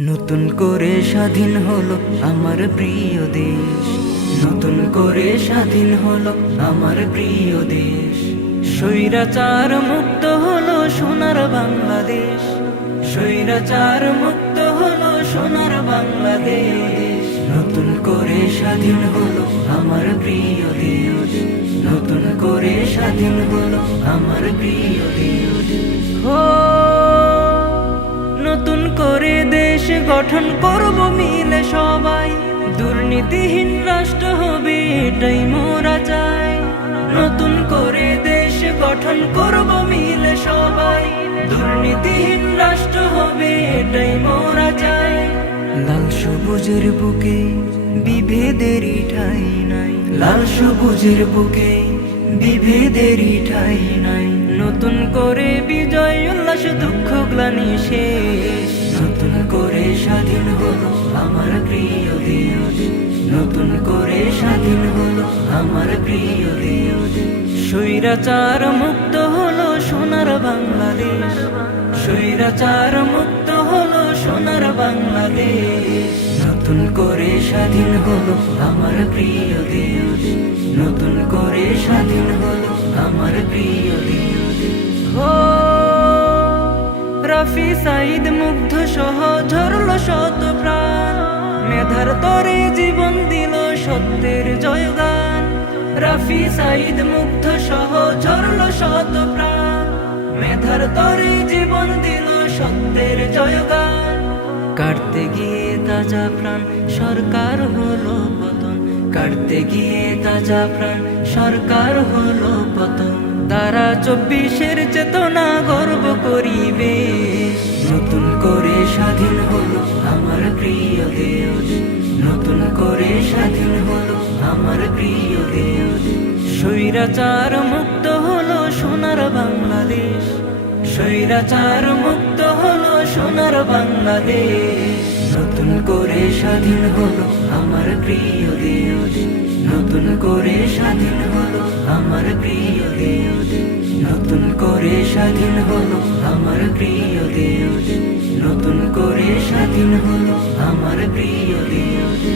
নতুন করে স্বাধীন হলো আমার প্রিয় দেশ। নতুন করে স্বাধীন হলো আমার প্রিয় দেশ। স্বৈরাচার মুক্ত হলো সোনার বাংলাদেশ। স্বৈরাচার মুক্ত হলো সোনার বাংলাদেশ। নতুন করে স্বাধীন হলো আমার প্রিয় দেশ। নতুন করে স্বাধীন হলো আমার প্রিয় দেশ। নতুন করে গঠন করব মিলে সবাই। দুর্নীতিহীন রাষ্ট্র হবে এটাই মোরা চাই। নতুন করে দেশ গঠন করব মিলে সবাই। দুর্নীতিহীন রাষ্ট্র হবে এটাই মোরা চাই। লাল সবুজের বুকে বিভেদেরই ঠাই নাই। লাল সবুজের বুকে বিভেদেরই ঠাই নাই। নতুন করে বিজয়, উল্লাস, দুঃখ, গ্লানি শেষ। স্বাধীন হলো আমার প্রিয় দেশ। নতুন করে স্বাধীন হলো আমার প্রিয় দেশ। স্বৈরাচার মুক্ত হলো সোনার বাংলাদেশ। স্বৈরাচার মুক্ত হলো সোনার বাংলাদেশ। নতুন করে স্বাধীন হলো আমার প্রিয় দেশ। নতুন করে স্বাধীন হলো আমার প্রিয় দেশ। রাফি সাইদ মুগ্ধ সহ শত প্রাণ। মেধার তরে জীবন দিল সত্যের জয়গান। রাফি সাইদ মুগ্ধ সহ ঝরল শত প্রাণ। মেধার তরে জীবন দিল সত্যের জয়গান। কাটতে গিয়ে তাজা প্রাণ, সরকার হলো পতন। কাটতে গিয়ে তাজা প্রাণ, সরকার হলো পতন। তারা চব্বিশের চেতনা গর্ব করিবে। নতুন করে হলো আমার প্রিয় দেশ। স্বৈরাচার মুক্ত হলো সোনার বাংলাদেশ। স্বৈরাচার মুক্ত হলো সোনার বাংলাদেশ। নতুন করে স্বাধীন হলো আমার প্রিয় দেশ। নতুন করে স্বাধীন হলো আমার প্রিয় দেশ। নতুন করে স্বাধীন হলো আমার প্রিয় দেশ। নতুন করে স্বাধীন হলো আমার প্রিয় দেশ।